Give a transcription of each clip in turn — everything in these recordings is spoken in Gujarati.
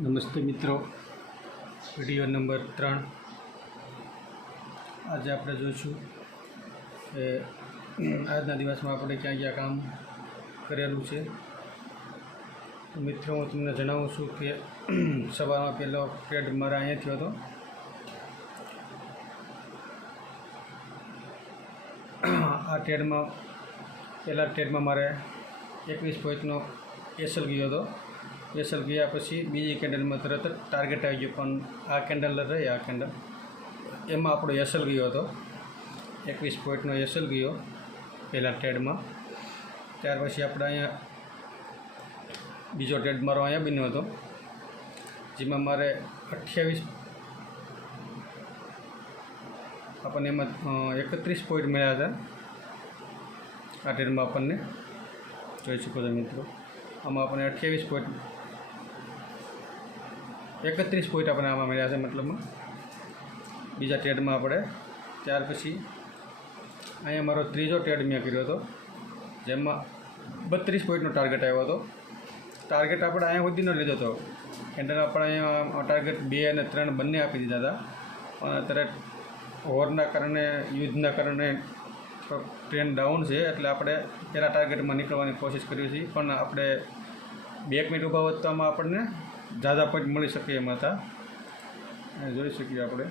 નમસ્તે મિત્રો, વિડીયો નંબર 3 આજે આપણે જોઈશું કે આજના દિવસમાં આપણે ક્યાં ક્યાં કામ કરેલું છે. મિત્રો, હું તમને જણાવું છું કે સવારમાં પહેલો ટ્રેડ મારા અહીંયા થયો હતો. આ ટ્રેડમાં પહેલાં ટ્રેડમાં મારે 21 પોઈન્ટનો એસએલ ગયો હતો. એસએલ ગયા પછી બીજી કેન્ડલમાં તરત જ ટાર્ગેટ આવી ગયો, પણ આ કેન્ડલ રહી, આ કેન્ડલ એમાં આપણો એસએલ ગયો હતો. 21 પોઈન્ટનો એસએલ ગયો પહેલાં ટ્રેડમાં. ત્યાર પછી આપણે અહીંયા બીજો ટ્રેડ મારો અહીંયા બન્યો હતો, જેમાં મારે 28 આપણને એમાં 31 પોઈન્ટ મળ્યા હતા. આ ટ્રેડમાં આપણને જોઈ શકો છો મિત્રો, આમાં આપણને 28 પોઈન્ટ 31 પોઈન્ટ આપણને આમાં મળ્યા છે, મતલબમાં બીજા ટ્રેડમાં આપણે. ત્યાર પછી અહીંયા મારો ત્રીજો ટ્રેડ મેં કર્યો હતો, જેમાં 32 પોઈન્ટનો ટાર્ગેટ આવ્યો હતો. ટાર્ગેટ આપણે અહીંયા સુધીનો લીધો હતો. કેન્ડલ આપણે અહીંયા ટાર્ગેટ 2 અને 3 બંને આપી દીધા હતા, પણ અત્યારે વોરના કારણે, યુદ્ધના કારણે ટ્રેન્ડ ડાઉન છે, એટલે આપણે પહેલાં ટાર્ગેટમાં નીકળવાની કોશિશ કરી છે. પણ આપણે 2 મિનિટ ઊભા વધતામાં આપણને ઝાઝા પોઈન્ટ મળી શકે એમ હતા. જોઈ શકીએ આપણે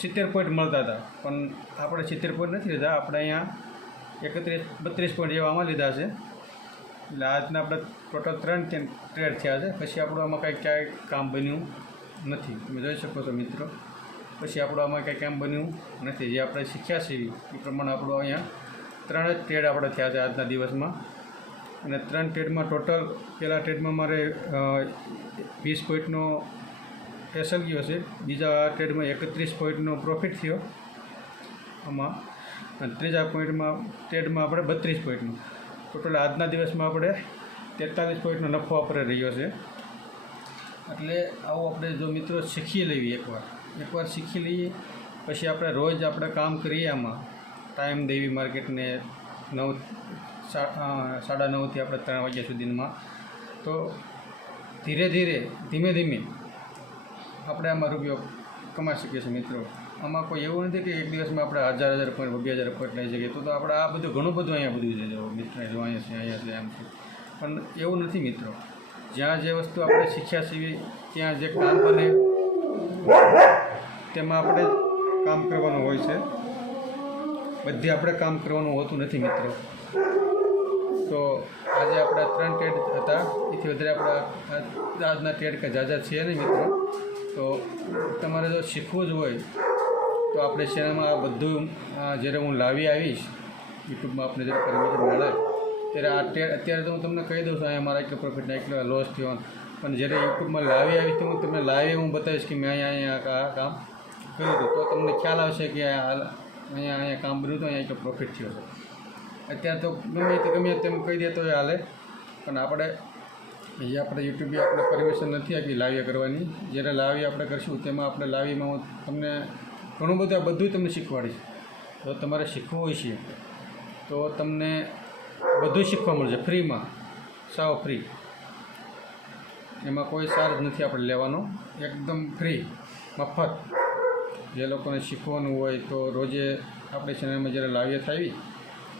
70 પોઈન્ટ મળતા હતા, પણ આપણે 70 પોઈન્ટ નથી લીધા. આપણે અહીંયા 32 પોઈન્ટ જેવા આમાં લીધા છે. એટલે આજના આપણે ટોટલ 3 ટ્રેડ થયા છે. પછી આપણું આમાં કંઈ ક્યાંય કામ બન્યું નથી. તમે જોઈ શકો છો મિત્રો, પછી આપણું આમાં કંઈ કામ બન્યું નથી. જે આપણે શીખ્યા છીએ એ પ્રમાણે આપણું અહીંયા 3 જ ટ્રેડ આપણે થયા છે આજના દિવસમાં. અને 3 ટ્રેડમાં ટોટલ પહેલાં ટ્રેડમાં મારે 20 પોઈન્ટનો એસએલ ગયો છે. બીજા ટ્રેડમાં 31 પોઈન્ટનો પ્રોફિટ થયો આમાં. અને ત્રીજા ટ્રેડમાં આપણે 32 પોઈન્ટનો. ટોટલ આજના દિવસમાં આપણે 43 પોઈન્ટનો નફો આપણે રહ્યો છે. એટલે આવું આપણે જો મિત્રો શીખી લેવી, એકવાર શીખી લઈએ પછી આપણે રોજ આપણે કામ કરીએ. આમાં ટાઈમ દેવી માર્કેટને 9:30થી આપણે 3 વાગ્યા સુધીમાં, તો ધીમે ધીમે આપણે આમાં રૂપિયો કમાઈ શકીએ છીએ મિત્રો. આમાં કોઈ એવું નથી કે એક દિવસમાં આપણે 1000 પોઈન્ટ 2000 પોઈન્ટ લઈ શકીએ. તો આપણે આ બધું ઘણું બધું અહીંયા બધું છે. જો મિત્રો જો અહીંયા છે એમ છે, પણ એવું નથી મિત્રો. જ્યાં જે વસ્તુ આપણે શીખ્યા છીએ ત્યાં જે કામ બને તેમાં આપણે કામ કરવાનું હોય છે. બધી આપણે કામ કરવાનું હોતું નથી મિત્રો. તો આજે આપણા 3 ટ્રેડ હતા, એથી વધારે આપણા આજના ટ્રેડ કંઈ ઝાઝા છે નહીં મિત્રો. તો તમારે જો શીખવું જ હોય તો આપણે ચેનલમાં આ બધું જ્યારે હું લાવી આવીશ યુટ્યુબમાં, આપણે જ્યારે પરમિશન મળે ત્યારે આ ટ્રેડ અત્યારે તો હું તમને કહી દઉં છું અહીંયા મારા એટલો પ્રોફિટ એટલો લોસ થયો. પણ જ્યારે યુટ્યુબમાં લાવી આવીશ તો હું તમને લાવી હું બતાવીશ કે મેં અહીંયા આ કામ કર્યું હતું. તો તમને ખ્યાલ આવશે કે અહીંયા કામ કર્યું હતું, અહીંયા એટલો પ્રોફિટ થયો છે. અત્યારે તો ગમે તેમ કહી દે તો એ હાલે, પણ આપણે યુટ્યુબે આપણે પરમિશન નથી આપી લાવીએ કરવાની. જ્યારે લાવી આપણે કરશું તેમાં આપણે લાવીમાં હું તમને ઘણું બધું તમને શીખવાડીશ. જો તમારે શીખવું હોય છે તો તમને બધું શીખવા મળશે ફ્રીમાં, સાવ ફ્રી. એમાં કોઈ ચાર્જ નથી આપણે લેવાનો, એકદમ ફ્રી, મફત. જે લોકોને શીખવાનું હોય તો રોજે આપણે ચેનલમાં જ્યારે લાવીએ થાવી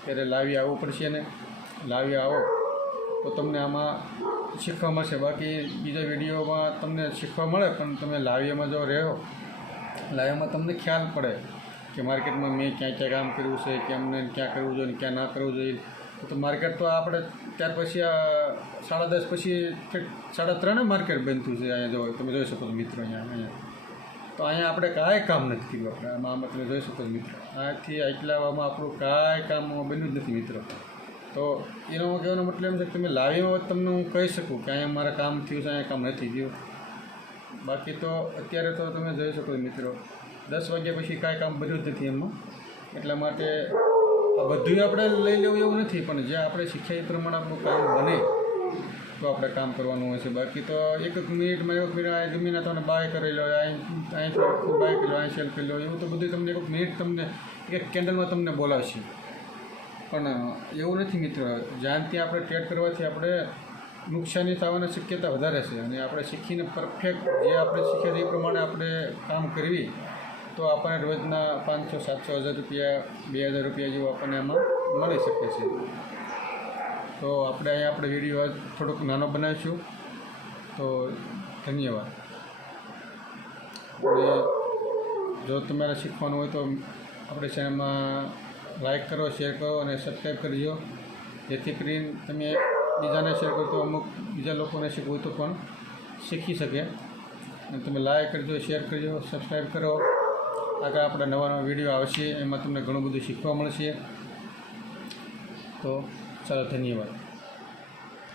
ત્યારે લાવી આવવું પડશે. ને લાવી આવો તો તમને આમાં શીખવા મળશે. બાકી બીજા વિડીયોમાં તમને શીખવા મળે, પણ તમે લાવીમાં જો રહો, લાવીમાં તમને ખ્યાલ પડે કે માર્કેટમાં મેં ક્યાં કામ કર્યું છે, કેમને ક્યાં કરવું જોઈએ, ક્યાં ના કરવું જોઈએ. તો માર્કેટ તો આપણે ત્યાર પછી 10:30 પછી 3:30 માર્કેટ બનતું છે. અહીંયા જો તમે જોઈ શકો છો મિત્રો, અહીંયા તો અહીંયા આપણે કાંઈ કામ નથી કર્યું. આપણે આમાં તમે જોઈ શકો છો મિત્રો, આથી આટલામાં આપણું કાંઈ કામ બન્યું જ નથી મિત્રો. તો એનો કહેવાનો મતલબ એમ છે કે તમે લાવીમાં તમને હું કહી શકું કે અહીંયા મારા કામ થયું છે, અહીંયા કામ નથી થયું. બાકી તો અત્યારે તો તમે જોઈ શકો છો મિત્રો, 10 વાગ્યા પછી કાંઈ કામ બન્યું જ નથી એમાં. એટલા માટે આ બધું આપણે લઈ લેવું એવું નથી, પણ જે આપણે શીખ્યા એ પ્રમાણે આપણું કામ બને તો આપણે કામ કરવાનું હોય છે. બાકી તો એક મિનિટમાં આ ગમીને તમને બાય કરી લો, અહીંથી બાય કરી લો, અહીં સેલ કરી લો, એવું તો બધું તમને એક મિનિટ તમને એક કેન્ડલમાં તમને બોલાવશે. પણ એવું નથી મિત્રો. જ્યાં ત્યાં આપણે ટ્રેડ કરવાથી આપણે નુકસાની થવાની શક્યતા વધારે છે. અને આપણે શીખીને પરફેક્ટ જે આપણે શીખ્યા છે એ પ્રમાણે આપણે કામ કરવી તો આપણને રોજના 500, 700, 1000 રૂપિયા, 2000 રૂપિયા જેવું આપણને એમાં મળી શકે છે. તો આપણે અહીંયા આપણે વિડીયો થોડોક નાનો બનાવીશું. તો ધન્યવાદ. અને જો તમારે શીખવાનું હોય તો આપણે ચેનલમાં લાઈક કરો, શેર કરો અને સબસ્ક્રાઈબ કરજો, જેથી કરીને તમે બીજાને શેર કરો તો અમુક બીજા લોકોને શીખવું હોય તો પણ શીખી શકે. અને તમે લાઈક કરજો, શેર કરજો, સબસ્ક્રાઈબ કરો. આગળ આપણા નવા નવા વિડીયો આવશે, એમાં તમને ઘણું બધું શીખવા મળશે. તો ચાલો, ધન્યવાદ.